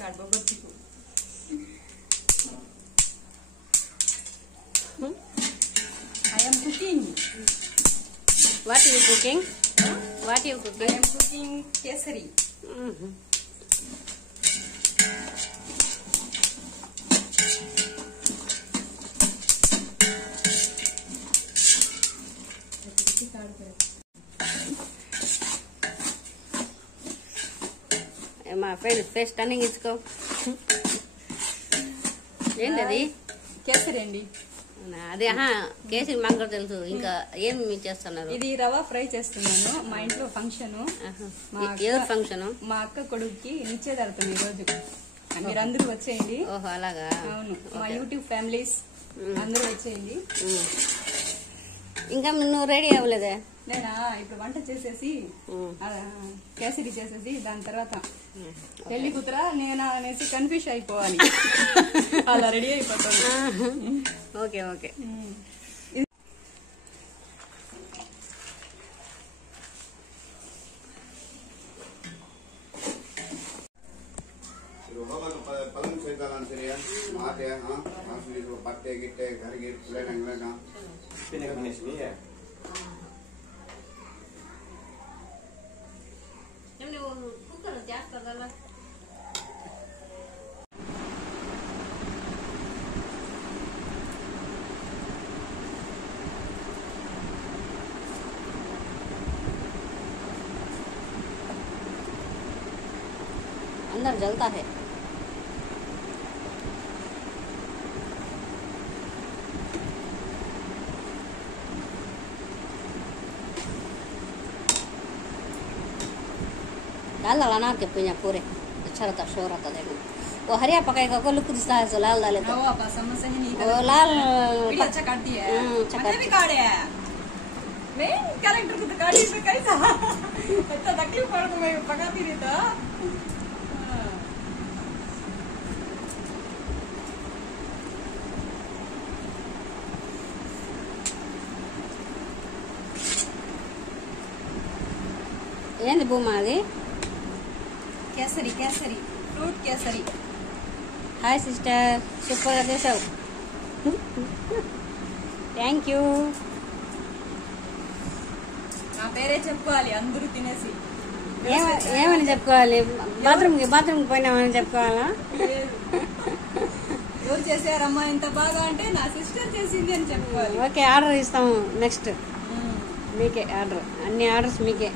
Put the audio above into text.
Card बबर्ची को I am cooking. What are you cooking? What are you cooking? I am cooking kesari. My friend face turning is go. ఏంటది కేసరి అండి. అదే కేసరి మాకు తెలుసు. ఇంకా ఏమి చేస్తున్నారు? ఇది రవా ఫ్రై చేస్తున్నాను. మా ఇంట్లో ఫంక్షన్. ఎవరు ఫంక్షన్? మా అక్క కొడుకుకి నిశ్చయదార్థం ఈ రోజు. మీరందరూ వచ్చేయండి. ఓహో అలాగా. అవును, మా యూట్యూబ్ ఫ్యామిలీస్ అందరూ వచ్చేయండి. ఇంకా నువ్వు రెడీ అవ్వలేదే? నేనా ఇప్పుడు వంట చేసేసి కేసరి చేసేసి దాని తర్వాత పెళ్లి కూతురా నేను అనేసి కన్ఫ్యూజ్ అయిపోవాలి. అలా రెడీ అయిపోతాను. Okay okay. अंदर जलता है. डाल डाला ना के पिंजा पूरे अच्छा रहता, शोर रहता देखो. वो हरिया पकाएगा को लुक दिखता है, लाल डाले तो समझ ही नहीं. वो लाल अच्छा काटती है. मैंने भी काटे है. मेन कैरेक्टर को तो काटी पे कैसा इतना तकलीफ पड़ को मैं पकाती रही था. ఏంది భూమా అది? Kesari kesari fruit kesari. Hi sister, super గా చేసావు. Thank you. నా పేరే చెప్పుకోవాలి అందరూ తినేసి. ఏమని చెప్పుకోవాలి? బాత్రూమ్ పోయినామని చెప్పుకోవాలా? ఎవరు చేసారమ్మా ఇంత బాగా అంటే నా సిస్టర్ చేసింది అని చెప్పుకోవాలి. ఓకే, ఆర్డర్ ఇస్తాము నెక్స్ట్. మీకే ఆర్డర్, అన్ని ఆర్డర్స్ మీకే.